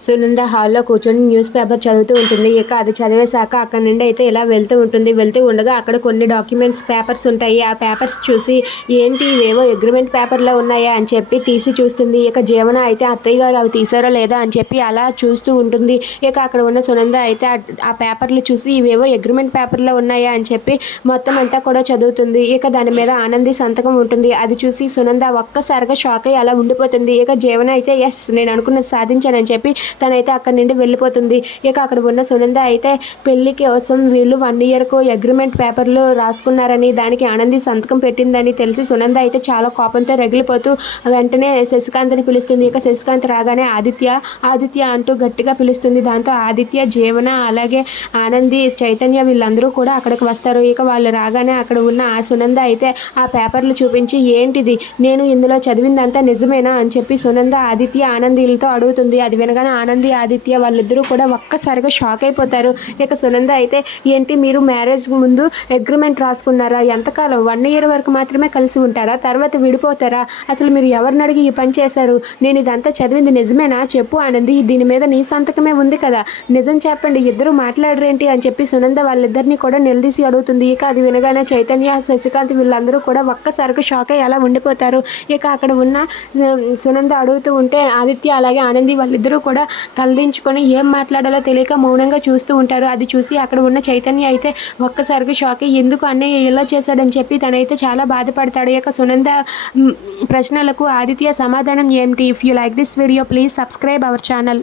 సునంద హాల్లో కూర్చొని news paper చదువుతూ ఉంటుంది. ఇక అది చదివేశాక అక్కడ నుండి అయితే ఇలా వెళ్తూ ఉంటుంది. వెళ్తూ ఉండగా అక్కడ కొన్ని డాక్యుమెంట్స్ పేపర్స్ ఉంటాయి. ఆ పేపర్స్ చూసి ఏంటి ఇవేవో అగ్రిమెంట్ పేపర్లో ఉన్నాయా అని చెప్పి తీసి చూస్తుంది. ఇక జీవన అయితే అత్తయ్య గారు అవి తీసారో లేదా అని చెప్పి అలా చూస్తూ ఉంటుంది. ఇక అక్కడ ఉన్న సునంద అయితే ఆ- ఆ పేపర్లు చూసి ఇవేవో అగ్రిమెంట్ పేపర్లో ఉన్నాయా అని చెప్పి మొత్తం అంతా కూడా చదువుతుంది. ఇక దాని మీద ఆనంది సంతకం ఉంటుంది. అది చూసి సునంద ఒక్కసారిగా షాక్ అయ్యి అలా ఉండిపోతుంది. ఇక జీవన అయితే ఎస్ నేను అనుకున్నది సాధించానని చెప్పి తనైతే అక్కడి నుండి వెళ్ళిపోతుంది. ఇక అక్కడ ఉన్న సునంద అయితే పెళ్ళి కోసం వీళ్ళు వన్ ఇయర్కు అగ్రిమెంట్ పేపర్లు రాసుకున్నారని దానికి ఆనంది సంతకం పెట్టిందని తెలిసి సునంద అయితే చాలా కోపంతో రగిలిపోతూ వెంటనే శశికాంత్ని పిలుస్తుంది. ఇక శశికాంత్ రాగానే ఆదిత్య ఆదిత్య అంటూ గట్టిగా పిలుస్తుంది. దాంతో ఆదిత్య జీవన అలాగే ఆనంది చైతన్య వీళ్ళందరూ కూడా అక్కడికి వస్తారు. ఇక వాళ్ళు రాగానే అక్కడ ఉన్న ఆ సునంద అయితే ఆ పేపర్లు చూపించి ఏంటిది? నేను ఇందులో చదివిందంతా నిజమేనా? అని చెప్పి సునంద ఆదిత్య ఆనందీలతో అడుగుతుంది. అది వినగానే ఆనంది ఆదిత్య వాళ్ళిద్దరూ కూడా ఒక్కసారిగా షాక్ అయిపోతారు. ఇక సునంద అయితే ఏంటి మీరు మ్యారేజ్ ముందు అగ్రిమెంట్ రాసుకున్నారా? ఎంతకాలం? వన్ ఇయర్ వరకు మాత్రమే కలిసి ఉంటారా? తర్వాత విడిపోతారా? అసలు మీరు ఎవరిని అడిగి ఈ పని చేశారు? నేను ఇదంతా చదివింది నిజమేనా? చెప్పు ఆనంది దీని మీద నీ సంతకమే ఉంది కదా. నిజం చెప్పండి ఇద్దరు మాట్లాడరేంటి? అని చెప్పి సునంద వాళ్ళిద్దరిని కూడా నిలదీసి అడుగుతుంది. ఇక అది వినగానే చైతన్య శశికాంత్ వీళ్ళందరూ కూడా ఒక్కసారిగా షాక్ అయ్యి అలా ఉండిపోతారు. ఇక అక్కడ ఉన్న సునంద అడుగుతూ ఉంటే ఆదిత్య అలాగే ఆనంది వాళ్ళిద్దరూ కూడా తలదించుకొని ఏం మాట్లాడాలో తెలియక మౌనంగా చూస్తూ ఉంటారు. అది చూసి అక్కడ ఉన్న చైతన్య అయితే ఒక్కసారిగా షాక్ అయ్యి ఎందుకు అన్నయ్య ఇలా చేశాడని చెప్పి తనైతే చాలా బాధపడతాడు. యొక్క సునంద ప్రశ్నలకు ఆదిత్య సమాధానం ఏమిటి? If you like this video please subscribe our channel